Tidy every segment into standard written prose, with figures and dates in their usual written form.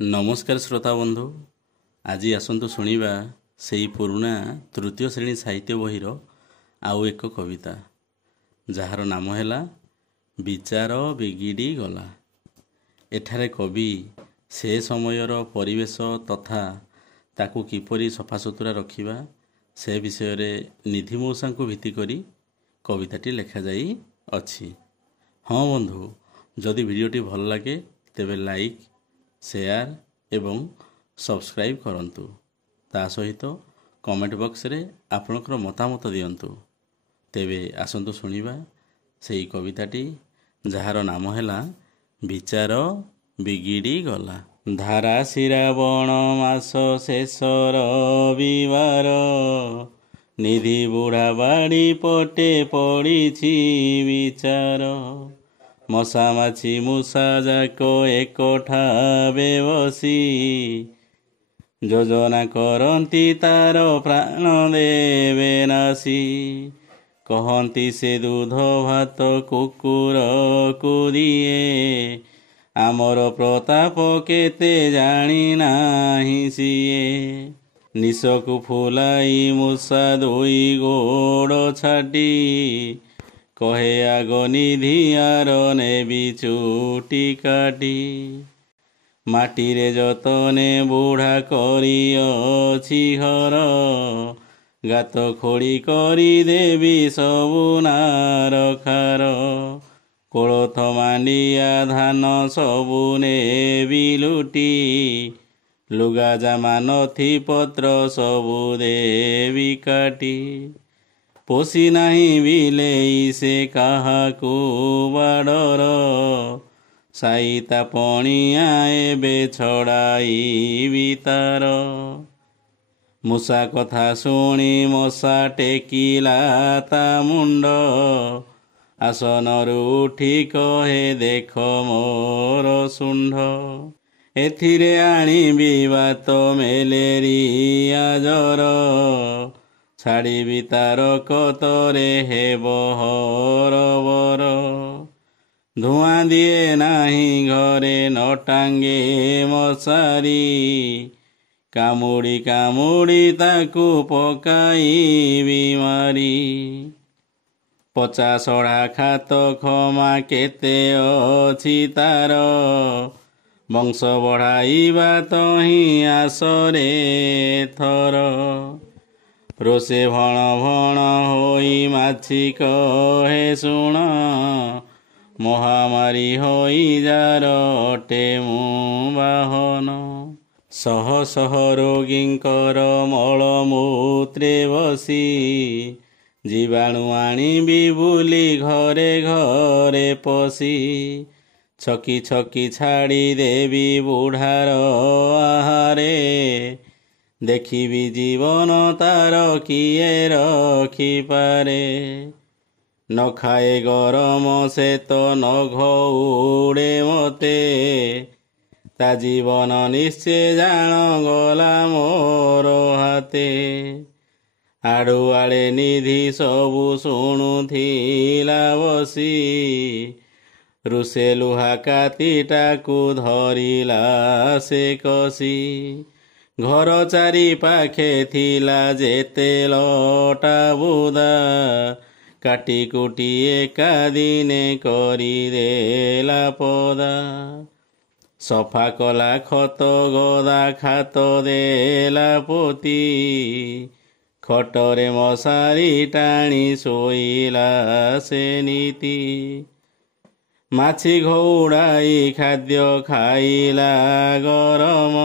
नमस्कार श्रोता बंधु। आज आसतु शुणा से पुराणा तृतीय श्रेणी साहित्य बहीर आउ एक कविता जार नाम है विचार बिगिड़ी गला। एठारे कवि से समयर परिवेश तथा ताकू किपरि सफासुतुरा रखिबा से विषय रे निधि मौसा को भित्ति करी कविताटी लेखा जाई अछि। हाँ बंधु, जदि वीडियोटी भल लगे तेबे लाइक शेयर एवं सब्सक्राइब करंतु। ता सहित कमेंट बॉक्स रे आपनकर मतामत दियंतु। तेबे आसंतु शुणिबा सेही कविताटी जार नाम है विचार बिगिड़ी गला। धारा श्रावण मास शेष रविवार निधि बुढ़ा बाड़ी पटे पड़ीछि विचार। मशा माछी मूषा जाक एकठावे बसी योजना करती तार प्राण देवे नासी। कहती से दूध भात कुकुर को दिए आमर प्रताप केते जानी नाही सिए। निशकु फुलाई मूषा दुई गोड़ छाटी कहे आग निधियार नेबी चुटी काटी। माटीरे जतने बुढ़ा करिअछि घर गात खोड़ी करी देवी सबु नार खार। कोलथ मांडिया धान सबु नेबी लुटी लुगा जामा नथी पत्र सबु देवी काटी। पोषी नहीं बिलेई से काहाकू बाडर साईता पणिया एबे छड़ाई वितार। मूषा कथा शुणी मशा टेकिला ता मुंड आसनरु उठी कहे देख मोर सुंड। एथिरे आनिबी बात मेलेरिया जर छाड़ी तार कतरे हेब हरबर। धुआं दिए नाही घरे न टांगे मशारी कामुड़ी कामुड़ी ताकू पकाई बीमारी। पचा सड़ा खात क्षमा केते अछि तार वंश बढ़ाइबा तही आसरे थर। रोसे भण भण होई माछी कहे शुण महामारी होई जार अटे मु बाहन। शह शह रोगींकर मलमूत्रे बसी जीवाणु आनिबी बुली घरे घरे पसी। छकी छकी छाड़ी देवी बुढ़ार आहारे देखिबी जीवन तार किए रखिपारे। न खाए गरम से तो न घौड़े मते ता जीवन निश्चय जान गला मोर हाते। आड़ू आड़े निधि सबु शुणुथिला बसी रुसे लुहा कातीटाकू धरिला से कसी। घर चारि पाखे थिला जेते लटा बुदा काटी कुटी एका दिने करी देला पदा। सफा कला खत गदा खात देला पोती खटरे मशारी टाणी शोइला से नीति। माछी घौड़ाई खाद्य खाइला गरम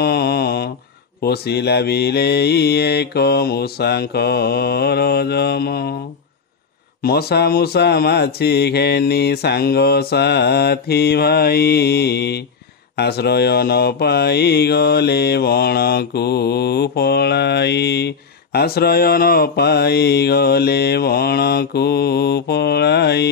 पोषिला बिलेई एक मूषांकर जम। मशा मूषा माछी घेनी सांग साथी भाई आश्रय न पाई गले बणकू पलाई। आश्रय न पाई गले बणकू पलाई।